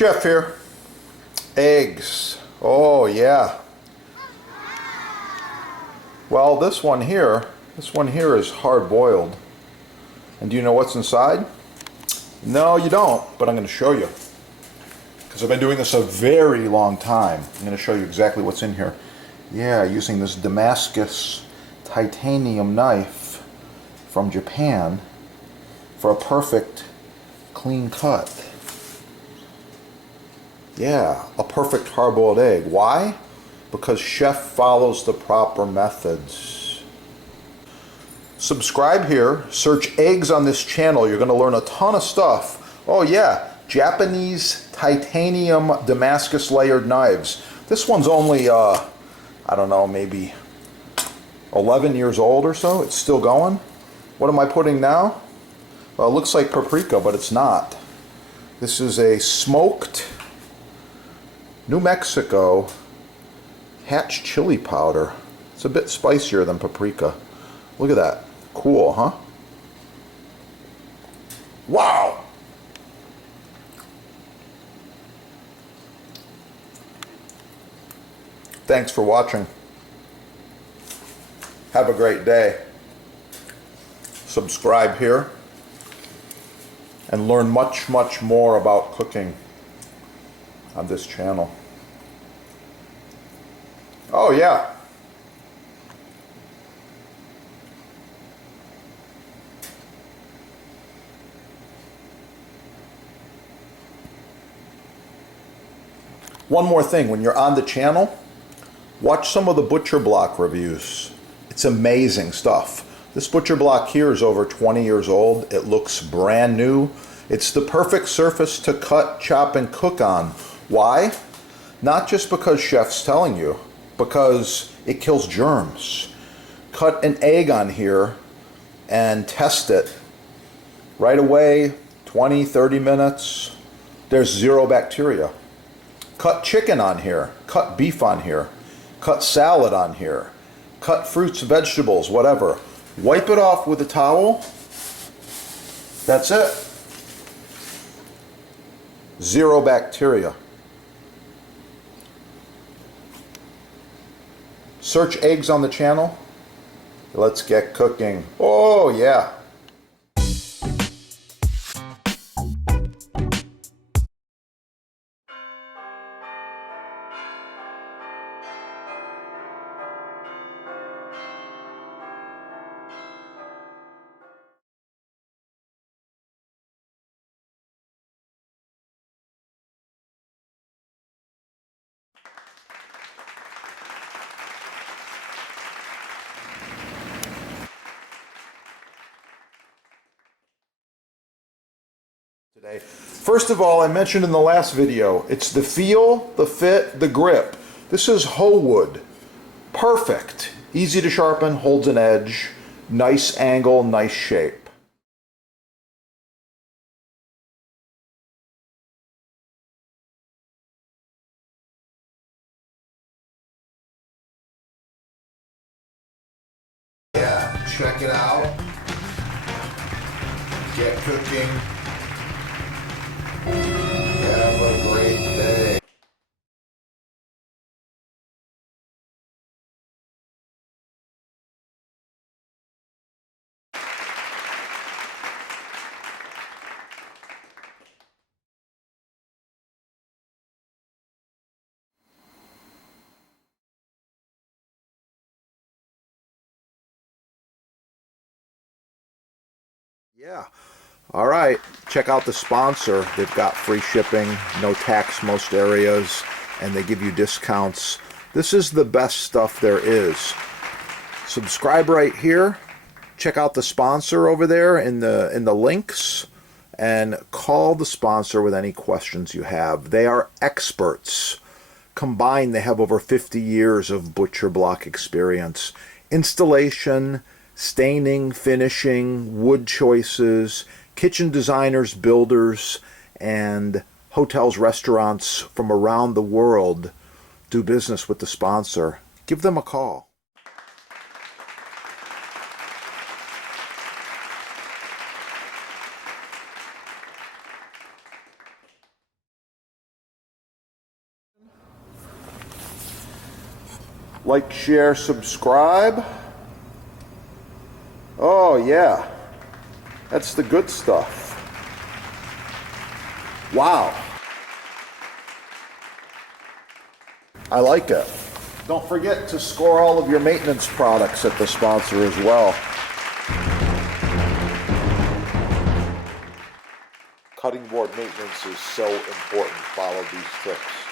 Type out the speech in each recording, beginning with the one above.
Chef here. Eggs. Oh yeah. Well, this one here is hard boiled. And do you know what's inside? No, you don't, but I'm going to show you. Because I've been doing this a very long time. I'm going to show you exactly what's in here. Yeah, using this Damascus titanium knife from Japan for a perfect clean cut. Yeah, a perfect hard-boiled egg. Why? Because chef follows the proper methods. Subscribe here, search eggs on this channel. You're going to learn a ton of stuff. Oh yeah, Japanese titanium Damascus layered knives. This one's only, I don't know, maybe 11 years old or so. It's still going. What am I putting now? Well, it looks like paprika, but it's not. This is a smoked New Mexico hatch chili powder. It's a bit spicier than paprika. Look at that. Cool, huh? Wow! Thanks for watching. Have a great day. Subscribe here and learn much, much more about cooking on this channel. Oh yeah. One more thing, when you're on the channel, watch some of the butcher block reviews. It's amazing stuff. This butcher block here is over 20 years old. It looks brand new. It's the perfect surface to cut, chop, and cook on. Why? Not just because chef's telling you, because it kills germs. Cut an egg on here and test it. Right away, 20, 30 minutes, there's zero bacteria. Cut chicken on here, cut beef on here, cut salad on here, cut fruits, vegetables, whatever. Wipe it off with a towel. That's it. Zero bacteria. Search eggs on the channel. Let's get cooking. Oh yeah. Today. First of all, I mentioned in the last video, it's the feel, the fit, the grip. This is whole wood. Perfect. Easy to sharpen, holds an edge, nice angle, nice shape. Yeah, check it out. Get cooking. Have a great day. Yeah. All right. Check out the sponsor. They've got free shipping, no tax most areas, and they give you discounts. This is the best stuff there is. Subscribe right here. Check out the sponsor over there in the links, and call the sponsor with any questions you have. They are experts. Combined, they have over 50 years of butcher block experience. Installation, staining, finishing, wood choices, kitchen designers, builders, and hotels, restaurants from around the world do business with the sponsor. Give them a call. Like, share, subscribe. Oh yeah, that's the good stuff. Wow. I like it. Don't forget to score all of your maintenance products at the sponsor as well. Cutting board maintenance is so important. Follow these tips.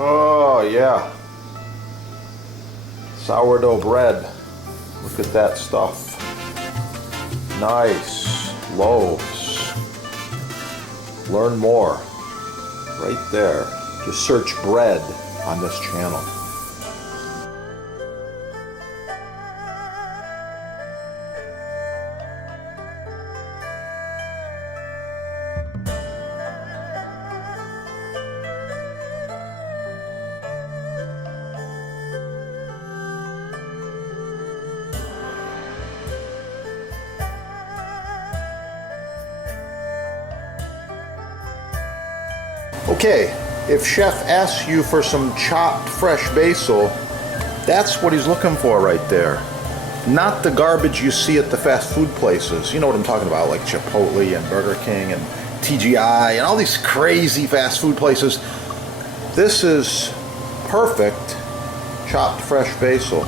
Oh yeah, sourdough bread. Look at that stuff. Nice loaves. Learn more right there. Just search bread on this channel. Okay, if Chef asks you for some chopped fresh basil, that's what he's looking for right there. Not the garbage you see at the fast food places. You know what I'm talking about, like Chipotle and Burger King and TGI and all these crazy fast food places. This is perfect chopped fresh basil.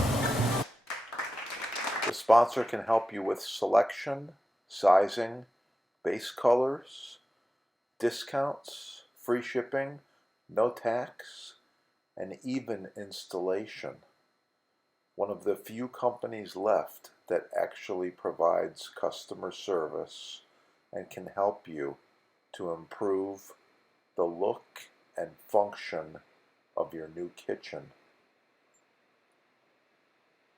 The sponsor can help you with selection, sizing, base colors, discounts, free shipping, no tax, and even installation. One of the few companies left that actually provides customer service and can help you to improve the look and function of your new kitchen.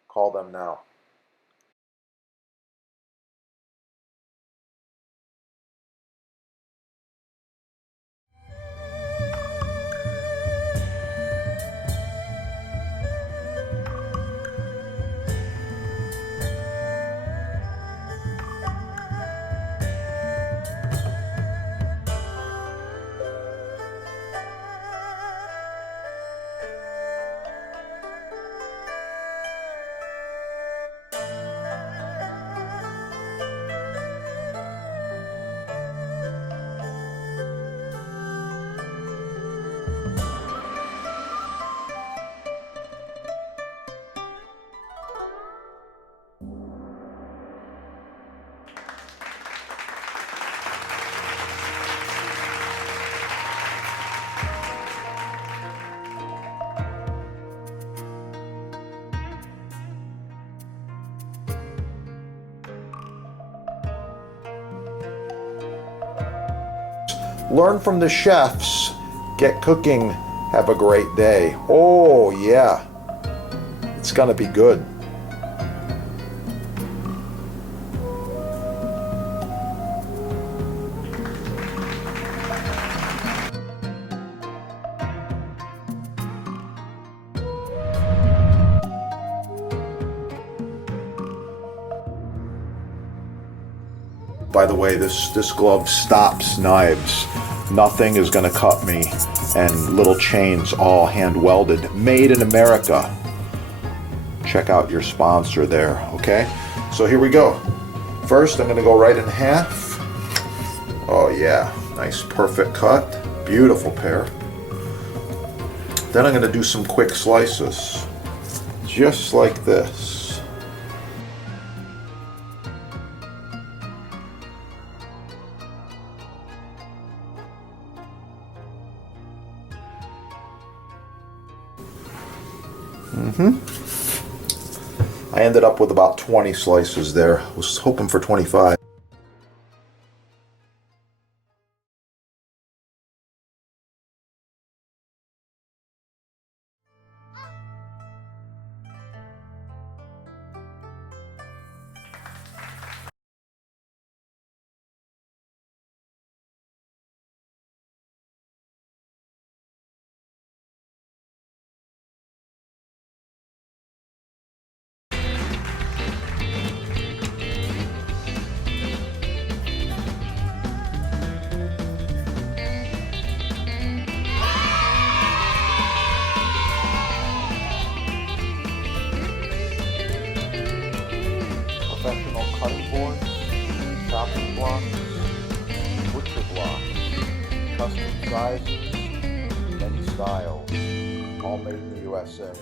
Call them now. Learn from the chefs. Get cooking. Have a great day. Oh yeah, it's gonna be good. By the way, this glove stops knives. Nothing is going to cut me. And little chains, all hand welded, made in America. Check out your sponsor there, okay? So here we go. First, I'm going to go right in half. yeah, nice perfect cut. Beautiful pear. Then I'm going to do some quick slices. Just like this. I ended up with about 20 slices there. I was hoping for 25. Professional cutting boards, chopping blocks, butcher blocks, custom sizes, many styles, all made in the USA.